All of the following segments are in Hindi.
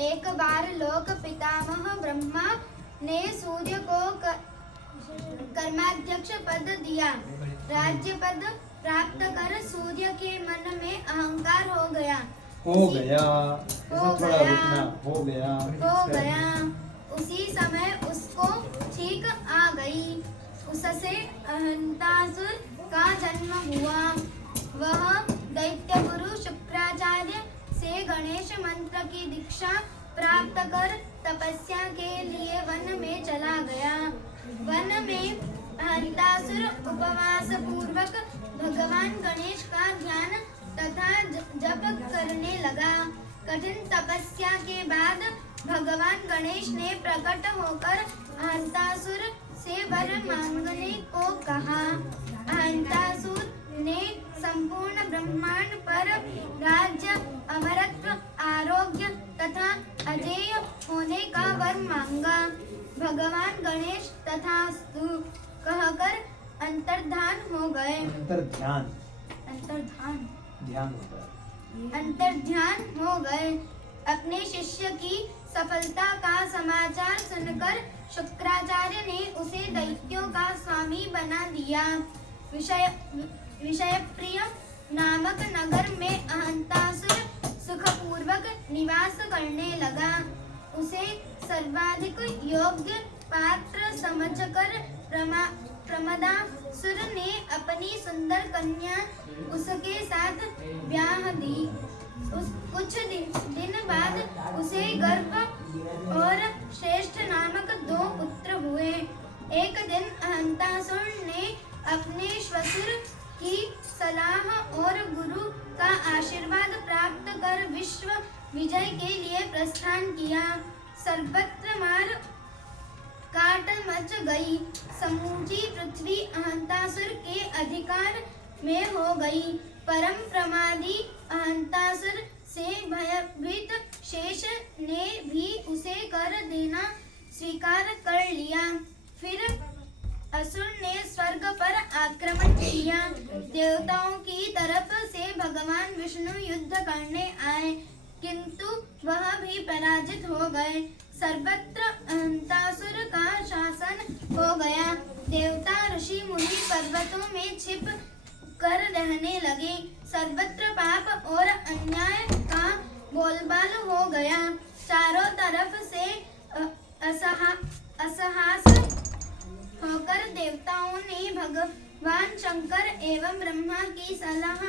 एक बार लोक पितामह ब्रह्मा ने सूर्य को कर्माध्यक्ष पद दिया। राज्य पद प्राप्त कर सूर्य के मन में अहंकार हो गया। उसी समय उसको छींक आ गई। उससे अहंतासुर का जन्म हुआ। वह दैत्य गुरु शुक्राचार्य से गणेश मंत्र की दीक्षा प्राप्त कर तपस्या के लिए वन में चला गया। वन में अहंतासुर उपवास पूर्वक भगवान गणेश का ध्यान तथा जप करने लगा। कठिन तपस्या के बाद भगवान गणेश ने प्रकट होकर अहंतासुर से वर मांगने को कहा। अहंतासुर ने संपूर्ण ब्रह्मांड पर राज्य, अमरत्व, आरोग्य तथा अजेय होने का वर मांगा। भगवान गणेश तथास्तु कहकर अंतर्धान हो गए। अंतर्ध्यान हो गए। अपने शिष्य की सफलता का समाचार सुनकर शुक्राचार्य ने उसे दैत्यों का स्वामी बना दिया। विषयप्रिय नामक नगर में अहंतासुर सुखपूर्वक निवास करने लगा। उसे सर्वाधिक योग्य पात्र समझकर प्रमदासुर ने अपनी सुंदर कन्या उसके साथ ब्याह दी। कुछ दिन बाद उसे गर्भ और श्रेष्ठ नामक 2 पुत्र हुए। एक दिन अहंतासुर ने अपने श्वशुर की सलाह और गुरु का आशीर्वाद प्राप्त कर विश्व विजय के लिए प्रस्थान किया। सर्वत्र मार काट मच गई। समूची पृथ्वी अहंतासुर के अधिकार में हो गई। परम प्रमादी अहंतासुर से भयभीत शेष ने भी उसे कर देना स्वीकार कर लिया। फिर असुर ने स्वर्ग पर आक्रमण किया। देवताओं की तरफ से भगवान विष्णु युद्ध करने आए, किंतु वह भी पराजित हो गए। सर्वत्र अहंतासुर का शासन हो गया। देवता, ऋषि, मुनि पर्वतों में छिप कर रहने लगे। सर्वत्र पाप और अन्याय का बोलबाल हो गया। चारों तरफ से असहास होकर देवताओं ने भगवान शंकर एवं ब्रह्मा की सलाह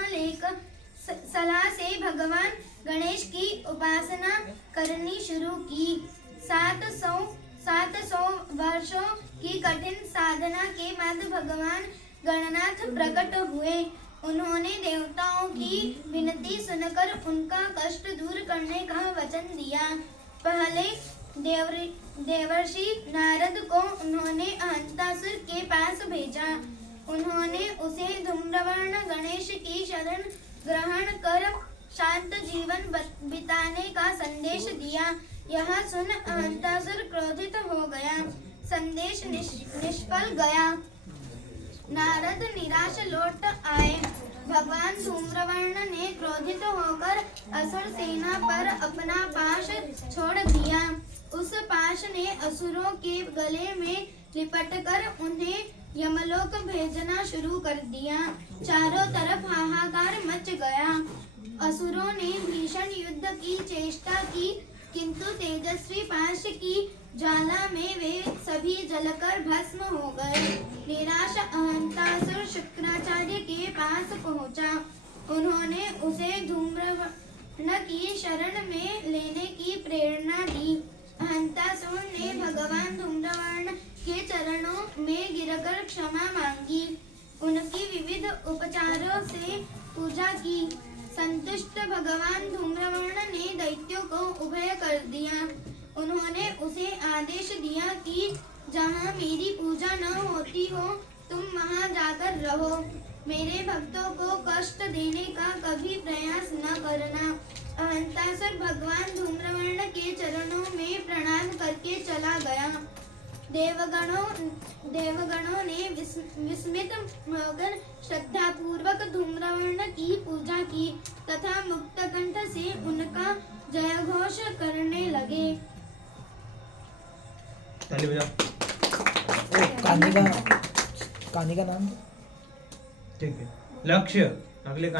से भगवान गणेश की उपासना करनी शुरू की। 700 वर्षों की कठिन साधना के बाद भगवान गणनाथ प्रकट हुए। उन्होंने देवताओं की विनती सुनकर उनका कष्ट दूर करने का वचन दिया। पहले देवर्षि नारद को उन्होंने अहंतासुर के पास भेजा। उन्होंने उसे धूम्रवर्ण गणेश की शरण ग्रहण कर शांत जीवन बिताने का संदेश दिया। यह सुन अहंतासुर क्रोधित हो गया। संदेश निष्फल गया। नारद निराश लौट आए। भगवान धूम्रवर्ण ने क्रोधित होकर असुर सेना पर अपना पाश छोड़ दिया। उस पाश ने असुरों के गले में लिपटकर उन्हें यमलोक भेजना शुरू कर दिया। चारों तरफ हाहाकार मच गया। असुरों ने भीषण युद्ध की चेष्टा की, किंतु तेजस्वी पाश की ज्वाला में वे सभी जलकर भस्म हो गए। निराश अहंतासुर शुक्राचार्य के पास पहुंचा। उन्होंने उसे धूम्रवर्ण की शरण में लेने की प्रेरणा दी। अहंतासुर ने भगवान धूम्रवर्ण के चरणों में गिरकर क्षमा मांगी। उनकी विविध उपचारों से पूजा की। संतुष्ट भगवान धूम्रवर्ण ने दैत्यों को उभय कर दिया। उन्होंने उसे आदेश दिया कि जहाँ मेरी पूजा न होती हो तुम वहाँ जाकर रहो। मेरे भक्तों को कष्ट देने का कभी प्रयास न करना। अहंतासुर भगवान धूम्रवर्ण के चरणों में प्रणाम करके चला गया। देवगणों ने विस्मित होकर श्रद्धापूर्वक धूम्रवर्ण की पूजा की तथा मुक्तकंठ से उनका जय घोष करने लगे। ताली बजाओ। कहानी का नाम ठीक है। लक्ष्य, अगले कहानी